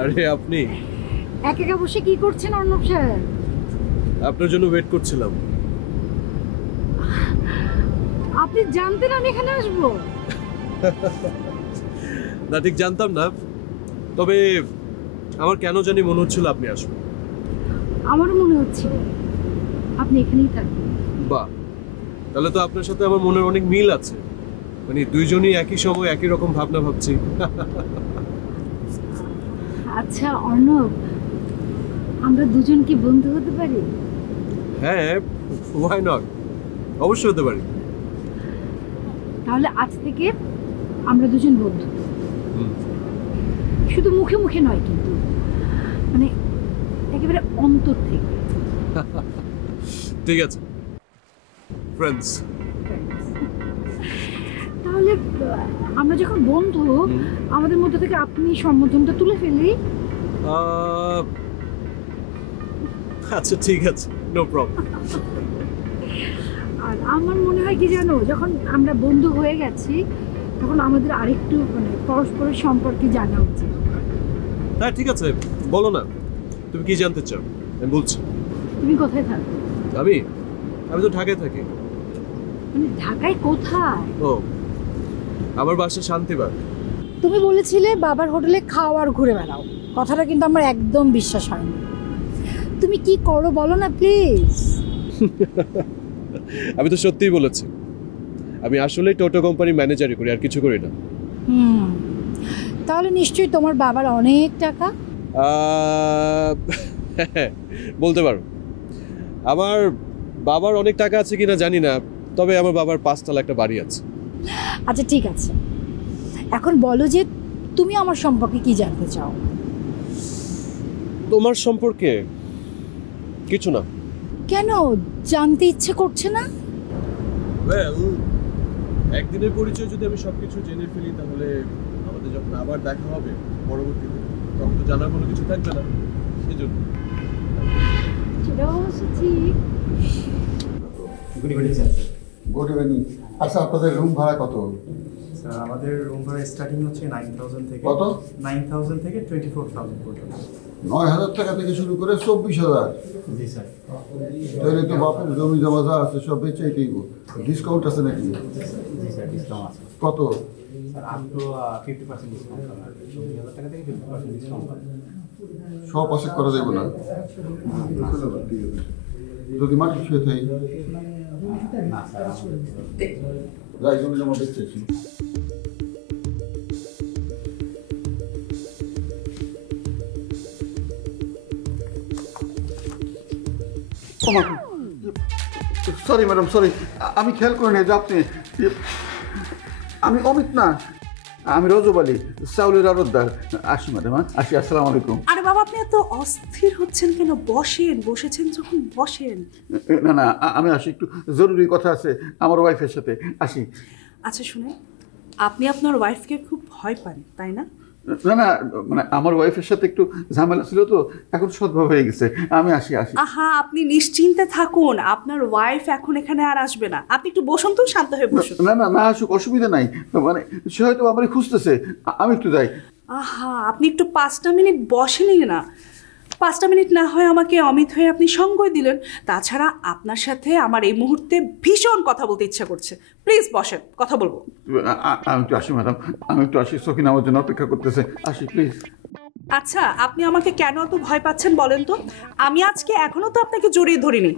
আরে আপনি একা একা বসে কি করছেন অর্ণব সাহেব? আপনার জন্য ওয়েট করছিলাম। আপনি জানতেন আমি এখানে আসবো? না, ঠিক জানতাম না, তবে আমার কেন জানি মনে হচ্ছিল আপনি আসবেন। আমারও মনে হচ্ছিল আপনি এখানেই থাকবেন। বাহ, তাহলে তো আপনার সাথে আমার মনের অনেক মিল আছে। মানে দুইজনই একই সময় একই রকম ভাবনা ভাবছি। আচ্ছা অর্ণব, আমরা দুজন কি বন্ধু হতে পারি? হ্যাঁ, ওয়াই নট, অবশ্যই হতে পারি। তাহলে আজ থেকে আমরা দুজন বন্ধু, শুধু মুখে মুখে নয় কিন্তু, মানে একেবারে অন্তর থেকে। ঠিক আছে, ফ্রেন্ডস। তাহলে আমরা যখন বন্ধু, আমাদের মধ্যে থেকে আপনি সম্বোধনটা তুলে ফেলি। আচ্ছা ঠিক আছে, নো প্রবলেম। আর আমার মনে হয় কি জানো, যখন আমরা বন্ধু হয়ে গেছি তখন আমাদের আরেকটু মানে পরস্পরের সম্পর্কে জানা উচিত। হ্যাঁ ঠিক আছে, বলো না তুমি কি জানতে চাও, আমি বলছি। তুমি কোথায় থাকো? আমি আমি তো ঢাকায় থাকি। মানে ঢাকায় কোথায়? ও, আমার বাসা শান্তিবাগ। তুমি বলেছিলে বাবার হোটেলে খাও আর ঘুরে বেড়াও, কথাটা কিন্তু আমার একদম বিশ্বাস হয়নি। তুমি কি করো বলো না প্লিজ। আমি তো সত্যিই বলেছি, আমি আসলে টোটো কোম্পানি ম্যানেজারই করি, আর কিছু করি না। তাহলে নিশ্চয়ই তোমার বাবার অনেক টাকা। বলতে পারো, আমার বাবার অনেক টাকা আছে কিনা জানি না, তবে আমার বাবার 5 তলা একটা বাড়ি আছে। আচ্ছা ঠিক আছে, এখন বলো যে তুমি আমার সম্পর্কে কি জানতে চাও? তোমার সম্পর্কে কিছু না। কেন, জানতে ইচ্ছে করছে না? ওয়েল, একদিনের পরিচয় যদি আমি সবকিছু জেনে ফেলি, তাহলে আমাদের যখন আবার দেখা হবে পরবর্তীতে, তখন তো জানার কোনো কিছু থাকবে না, সেজন্য। সেটাও ঠিক। Good evening sir. Good evening. আচ্ছা, আপনাদের রুম ভাড়া কত? স্যার আমাদের রুম ভাড়া স্টার্টিং হচ্ছে 9,000 থেকে। কত? 9,000 থেকে 24,000 পর্যন্ত। 9,000 টাকা থেকে শুরু করে 24,000। জি স্যার। তাহলে তো বাপের জমি জমা যা আছে সব বেঁচে এটাই ডিসকাউন্ট আছে নাকি? জি স্যার, ডিসকাউন্ট আছে। কত? স্যার আপ টু 50% ডিসকাউন্ট পাবেন। 20,000 টাকা থেকে 50% ডিসকাউন্ট পাবেন। সব পাশে করা যাবে না। যদি মাটি শুয়ে থাকি না স্যার, যাই জমি জমা বেঁচেছি। সরি ম্যাডাম, সরি, আমি খেয়াল করে নিই যে আপনি। আমি অমিত না, আমি রজব আলী, চাউলের আড়তদার। আসি ম্যাডাম, আসি। আসসালামু আলাইকুম। আরে বাবা, আপনি এত অস্থির হচ্ছেন কেন? বসেন, বসেছেন যখন বসেন। না না, আমি আসি, একটু জরুরি কথা আছে আমার ওয়াইফের সাথে, আসি। আচ্ছা শুনে, আপনি আপনার ওয়াইফকে খুব ভয় পান তাই না? না না, মানে আমার ওয়াইফের সাথে একটু ঝামেলা ছিল তো, এখন সদ্ভাব হয়ে গেছে। আমি আসি। আহা, আপনি নিশ্চিন্তে থাকুন, আপনার ওয়াইফ এখন এখানে আর আসবে না। আপনি একটু বসুন তো, শান্ত হয়ে বসুন। না না না, আসুক, অসুবিধা নাই। মানে সে হয়তো আমারই খুঁজতেছে, আমি একটু যাই। আহা, আপনি একটু 5টা মিনিট বসেনই না। 5টা মিনিট না হয় আমাকে অমিত হয়ে আপনি সঙ্গই দিলেন। তাছাড়া আপনার সাথে আমার এই মুহূর্তে ভীষণ কথা বলতে ইচ্ছা করছে। প্লিজ বসেন, কথা বলবো। আমি একটু আসি ম্যাডাম, আমি একটু আসি। সখিনা আমার জন্য অপেক্ষা করতেছে, আসি প্লিজ। আচ্ছা, আপনি আমাকে কেন এত ভয় পাচ্ছেন বলেন তো? আমি আজকে এখনো তো আপনাকে জড়িয়ে ধরিনি।